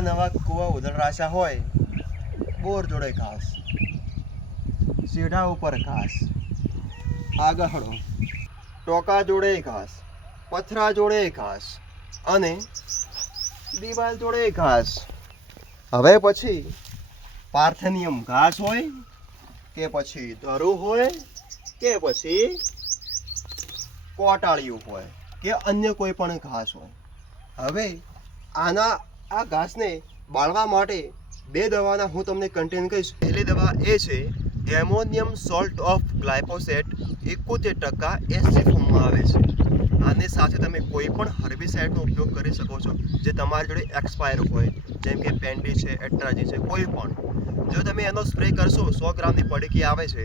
નવા કુવા ઉધળરાશા હોય, બોર જોડે ઘાસ, સીઢા ઉપર ઘાસ, આગહડો, ટોકા જોડે ઘાસ, પથરા જોડે ઘાસ અને દિવાલ જોડે ઘાસ. હવે પછી પાર્થેનિયમ ઘાસ હોય કે પછી ધરું હોય કે પછી કોટાળિયું હોય કે અન્ય કોઈ પણ ઘાસ હોય. હવે આ ઘાસને બાળવા માટે બે દવાના હું તમને કન્ટેન કહીશ. પહેલી દવા એ છે ammonium salt of glyphosate 71% SG ફોર્મમાં આવે છે. આની સાથે તમે કોઈ પણ હર્બિસાઇડનો ઉપયોગ કરી શકો છો જે તમારી જોડે એક્સપાયર હોય, જેમ કે પેન્ડી છે, એટ્રાજી છે, કોઈ પણ. જો તમે એનો સ્પ્રે કરશો, 100 ગ્રામની પડીકી આવે છે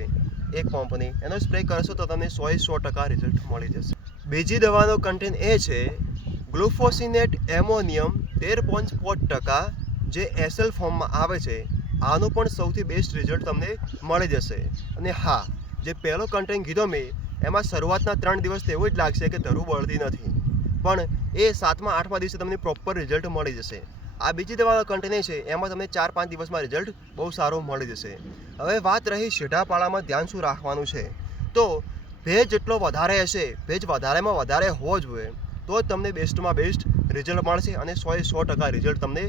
એક પંપની, એનો સ્પ્રે કરશો તો તમને 100% રિઝલ્ટ મળી જશે. બીજી દવાનો કન્ટેન એ છે ગ્લુફોસિનેટ એમોનિયમ 13.5%, જે એસએલ ફોર્મમાં આવે છે. આનું પણ સૌથી બેસ્ટ રિઝલ્ટ તમને મળી જશે. અને હા, જે પહેલો કન્ટેન કીધો મેં, એમાં શરૂઆતના 3 દિવસ તો એવું જ લાગશે કે ધરું બળતી નથી, પણ એ 7મા 8મા દિવસે તમને પ્રોપર રિઝલ્ટ મળી જશે. આ બીજી દવાનો કન્ટેન છે, એમાં તમને 4-5 દિવસમાં રિઝલ્ટ બહુ સારું મળી જશે. હવે વાત રહી સીઢાપાળામાં ધ્યાન શું રાખવાનું છે, તો ભેજ જેટલો વધારે હશે, ભેજ વધારેમાં વધારે હોવો જોઈએ, તો જ તમને બેસ્ટમાં બેસ્ટ રિઝલ્ટ મળશે અને 100% રિઝલ્ટ તમને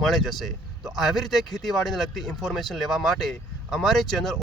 મળી જશે. તો આવી રીતે ખેતીવાડીને લગતી ઇન્ફોર્મેશન લેવા માટે અમારી ચેનલ